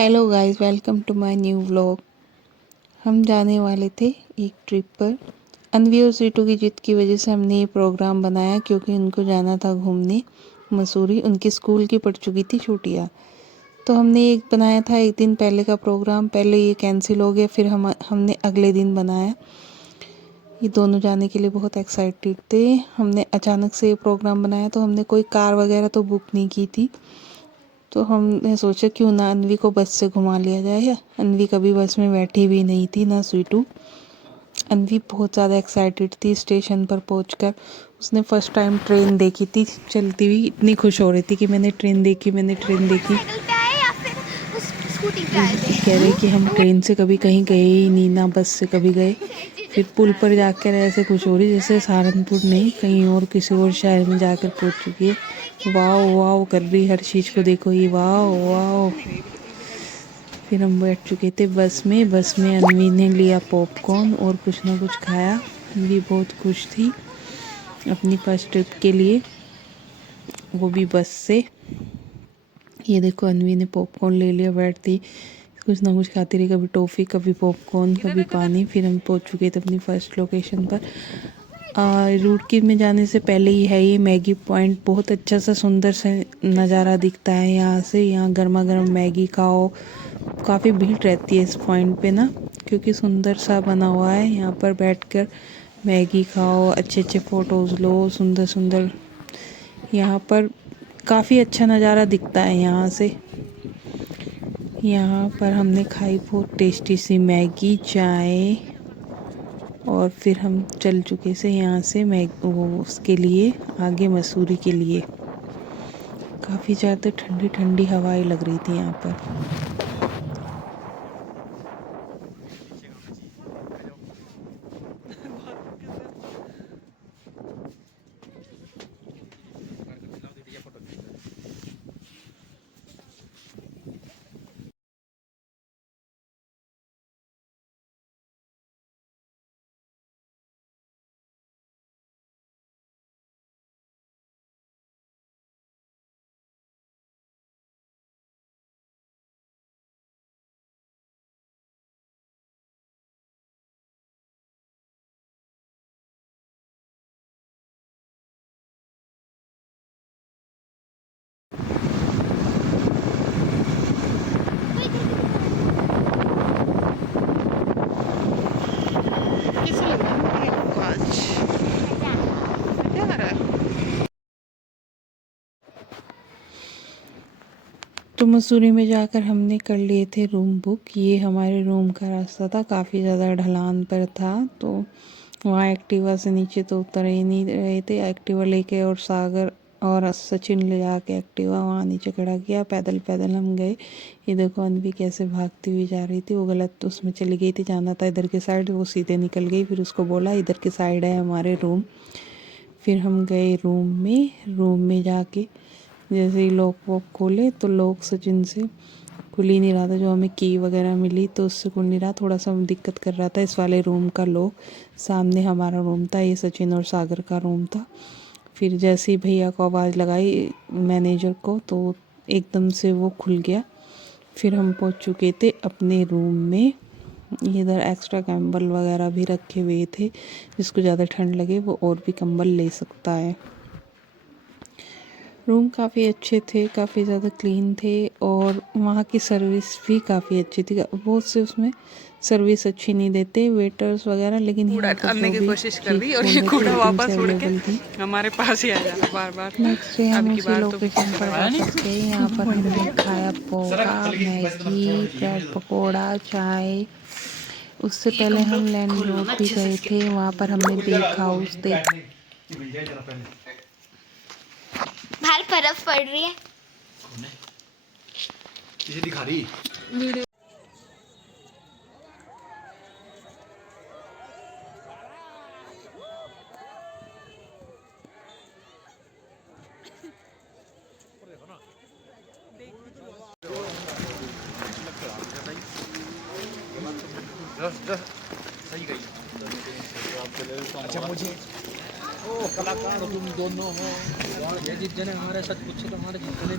Hello guys, welcome to my new vlog. हम जाने वाले थे एक ट्रिप पर। अनवी और स्वीटू की जिद की वजह से हमने ये प्रोग्राम बनाया क्योंकि उनको जाना था घूमने मसूरी। उनकी स्कूल की पड़ चुकी थी छुट्टियाँ, तो हमने एक बनाया था एक दिन पहले का प्रोग्राम। पहले ये कैंसिल हो गया, फिर हमने अगले दिन बनाया। ये दोनों जाने के लिए बहुत एक्साइटेड थे। हमने अचानक से ये प्रोग्राम बनाया, तो हमने कोई कार वगैरह तो बुक नहीं की थी। तो हमने सोचा क्यों ना अनवी को बस से घुमा लिया जाए। अनवी कभी बस में बैठी भी नहीं थी, ना स्वीटू। अनवी बहुत ज़्यादा एक्साइटेड थी। स्टेशन पर पहुंचकर उसने फर्स्ट टाइम ट्रेन देखी थी चलती हुई। इतनी खुश हो रही थी कि मैंने ट्रेन देखी, मैंने ट्रेन देखी। कह रही कि हम ट्रेन से कभी कहीं गए ही नहीं, ना बस से कभी गए। फिर पुल पर जाकर ऐसे खुश हो रही जैसे सहारनपुर नहीं, कहीं और किसी और शहर में जाकर पहुंच चुकी है। वाओ वाओ कर रही हर चीज़ को, देखो ये वाओ वाओ। फिर हम बैठ चुके थे बस में। बस में अनवी ने लिया पॉपकॉर्न और कुछ ना कुछ खाया। अनवी बहुत खुश थी अपनी फर्स्ट ट्रिप के लिए, वो भी बस से। ये देखो अनवी ने पॉपकॉर्न ले लिया, बैठती कुछ ना कुछ खाती रही, कभी टॉफ़ी कभी पॉपकॉर्न कभी पानी। फिर हम पहुंच चुके थे अपनी फर्स्ट लोकेशन पर। रुड़की में जाने से पहले ही है ये मैगी पॉइंट। बहुत अच्छा सा सुंदर सा नज़ारा दिखता है यहाँ से। यहाँ गर्मा गर्म मैगी खाओ। काफ़ी भीड़ रहती है इस पॉइंट पे ना, क्योंकि सुंदर सा बना हुआ है। यहाँ पर बैठकर मैगी खाओ, अच्छे अच्छे फ़ोटोज़ लो, सुंदर सुंदर। यहाँ पर काफ़ी अच्छा नज़ारा दिखता है यहाँ से। यहाँ पर हमने खाई बहुत टेस्टी सी मैगी, चाय, और फिर हम चल चुके से यहाँ से वो उसके लिए आगे मसूरी के लिए। काफ़ी ज़्यादा ठंडी ठंडी हवाएं लग रही थी यहाँ पर। तो मसूरी में जाकर हमने कर लिए थे रूम बुक। ये हमारे रूम का रास्ता था, काफ़ी ज़्यादा ढलान पर था, तो वहाँ एक्टिवा से नीचे तो उतर ही नहीं रहे थे। एक्टिवा लेके और सागर और सचिन ले जाके एक्टिवा वहाँ नीचे खड़ा किया। पैदल पैदल हम गए। ये देखो अनवी कैसे भागती हुई जा रही थी। वो गलत उसमें चली गई थी, जाना था इधर के साइड, वो सीधे निकल गई। फिर उसको बोला इधर के साइड है हमारे रूम। फिर हम गए रूम में जाके जैसे ही लॉक वॉक खोले तो लॉक सचिन से खुल ही नहीं रहा था। जो हमें की वगैरह मिली तो उससे खुल नहीं रहा, थोड़ा सा दिक्कत कर रहा था इस वाले रूम का लॉक। सामने हमारा रूम था, ये सचिन और सागर का रूम था। फिर जैसे ही भैया को आवाज़ लगाई मैनेजर को, तो एकदम से वो खुल गया। फिर हम पहुंच चुके थे अपने रूम में। इधर एक्स्ट्रा कंबल वगैरह भी रखे हुए थे, जिसको ज़्यादा ठंड लगे वो और भी कंबल ले सकता है। रूम काफ़ी अच्छे थे, काफ़ी ज़्यादा क्लीन थे, और वहाँ की सर्विस भी काफ़ी अच्छी थी। बहुत से उसमें सर्विस अच्छी नहीं देते वेटर्स वगैरह, लेकिन कूड़ा डालने की कोशिश कर रही और ये कूड़ा वापस उड़ के हमारे पास ही आ जा रहा बार बार। नेक्स्ट डे हम उसी लोकेशन पर वापस गए। यहाँ पर हमने खाया पोहा, मैगी, ब्रेड पकोड़ा, चाय। उससे पहले हम लैंड रोड भी गए थे, वहाँ पर हमने बेक हाउस देखा। बाहर बर्फ पड़ रही है। इसे दिखा रही वीडियो। सही गई। अच्छा मुझे ओ कलाकार तुम दोनों हो यार, जिस जने हमारे साथ पूछे तो हमारे जितने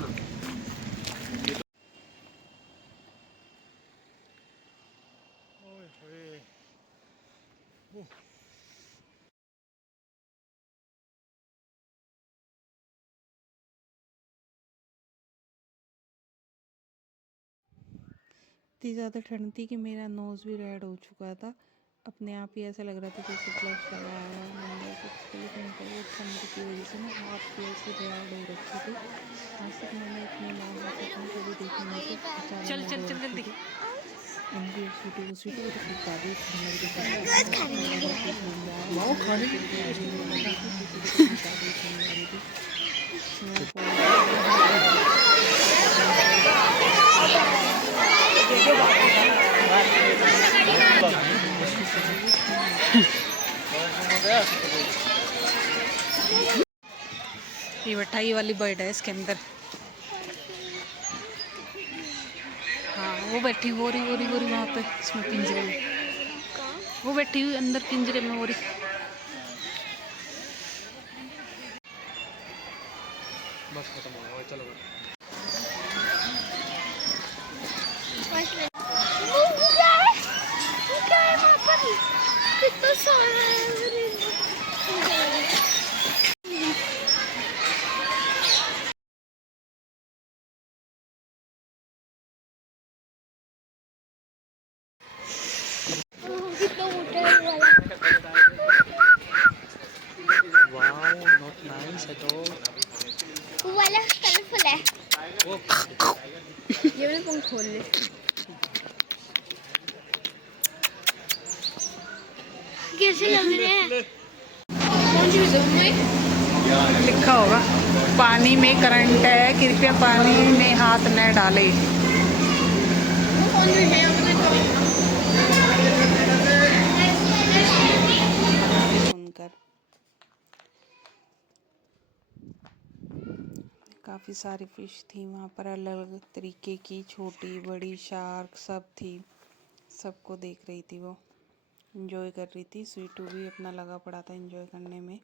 इतनी ज़्यादा ठंड थी कि मेरा नोज़ भी रेड हो चुका था। अपने आप ही ऐसा लग रहा था जैसे ब्लश लगाया हुआ है मैंने कुछ, लेकिन वो ठंड की वजह से ना हाथ भी ऐसे रेड हो रखी थी। आज तक मैंने इतने लाल हाथ अपने कभी देखे नहीं थे, ज़्यादा चल रेड चल हो चल रखी जल्दी। थी। उनकी स्वीटी को तो खूब ज़्यादा ठंड लग रही ये मिठाई वाली बर्ड है इसके अंदर। हाँ वो बैठी हो रही वहाँ पे इसमें पिंजरे में, वो बैठी हुई अंदर पिंजरे में हो रही। बस खत्म हो गया, चलो कितना सारा है। कितना मोटा है वो वाला। Wow, not nice at all. वो वाला कलरफुल है। ये वाले पंख खोल ले। कैसे लग रहे हैं? कौन सी फिल्म में? लिखा होगा पानी में करंट है, कृपया पानी में हाथ न डाले। कौन सी है? सुनकर काफ़ी सारी फिश थी वहाँ पर, अलग अलग तरीके की, छोटी बड़ी शार्क सब थी। सबको देख रही थी, वो एंजॉय कर रही थी। स्वीटू भी अपना लगा पड़ा था एंजॉय करने में।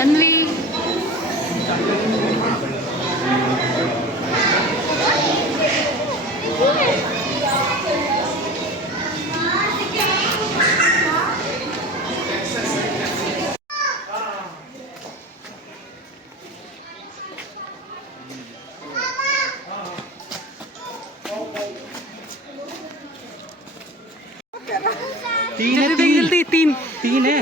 अन्वी जल्दी 3 है।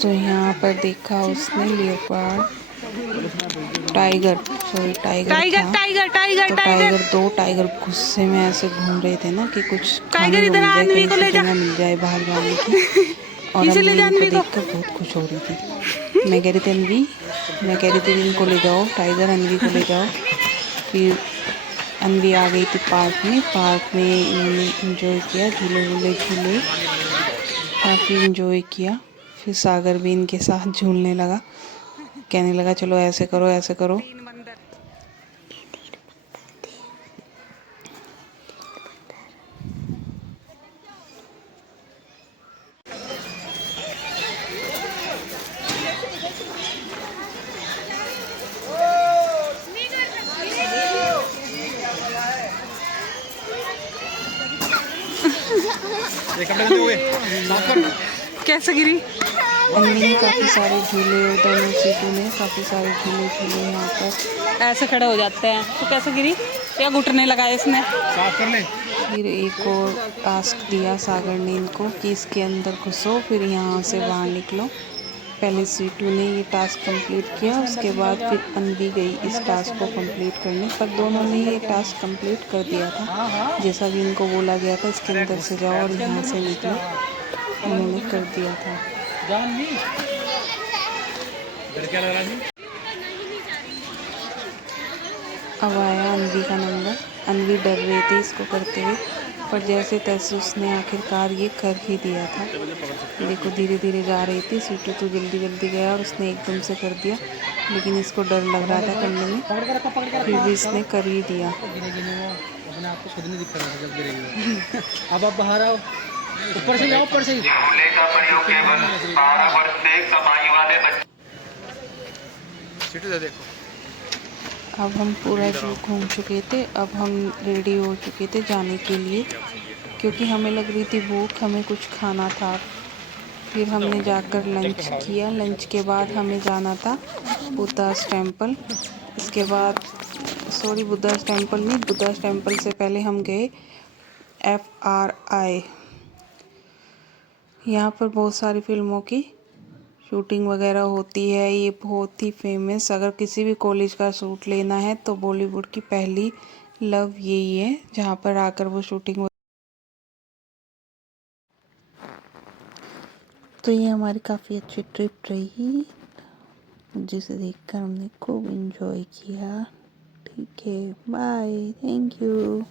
तो यहाँ पर देखा उसने लियोपार्ड, टाइगर था। तो टाइगर, 2 टाइगर गुस्से में ऐसे घूम रहे थे ना कि कुछ खाने को मिल जाए, कहीं से जगह मिल जाए बाहर जाने की। और अन्वी इनको देखकर बहुत खुश हो रही थी। मैं कह रही थी इनको ले जाओ, टाइगर अन्वी को ले जाओ। फिर अन्वी आ गई थी पार्क में इन्होंने इंजॉय किया, झूले काफ़ी इंजॉय किया। फिर सागर भी इनके साथ झूलने लगा, कहने लगा चलो ऐसे करो। कैसे गिरी? अन्वी ने काफ़ी सारे झूले, दोनों सीटों में काफ़ी सारे झूले यहाँ पर। ऐसे खड़े हो जाते हैं तो कैसे गिरी? या घुटने लगाए इसने? साफ कर ले। फिर एक और टास्क दिया सागर ने इनको कि इसके अंदर घुसो, फिर यहाँ से बाहर निकलो। पहले सीटू ने ये टास्क कंप्लीट किया, उसके बाद फिर अन्वी गई इस टास्क को कंप्लीट करने। पर दोनों ने ये टास्क कंप्लीट कर दिया था, जैसा कि इनको बोला गया था इसके अंदर से जाओ और यहाँ से निकलो, उन्होंने कर दिया था। अब आया अन्वी का नंबर। अन्वी डर रही थी इसको करते हुए, पर जैसे तैसे उसने आखिरकार ये कर ही दिया था। देखो धीरे धीरे जा रही थी, सीटू तो जल्दी जल्दी गया और उसने एकदम से कर दिया, लेकिन इसको डर लग रहा था करने में, फिर भी इसने कर ही दिया। अपने आप को खुद नहीं दिख रहा था जब गिरेगी। अब आप बाहर आओ, ऊपर से जाओ, ऊपर से देखो। अब हम पूरा जू घूम चुके थे, अब हम रेडी हो चुके थे जाने के लिए, क्योंकि हमें लग रही थी भूख, हमें कुछ खाना था। फिर हमने जाकर लंच किया। लंच के बाद हमें जाना था बुद्धास टेम्पल। इसके बाद बुद्धास टेम्पल नहीं, बुद्धास टेम्पल से पहले हम गए FRI। यहाँ पर बहुत सारी फिल्मों की शूटिंग वगैरह होती है। ये बहुत ही फेमस, अगर किसी भी कॉलेज का शूट लेना है तो बॉलीवुड की पहली लव यही है, जहाँ पर आकर वो शूटिंग। तो ये हमारी काफ़ी अच्छी ट्रिप रही, जिसे देखकर हमने खूब एंजॉय किया। ठीक है, बाय, थैंक यू।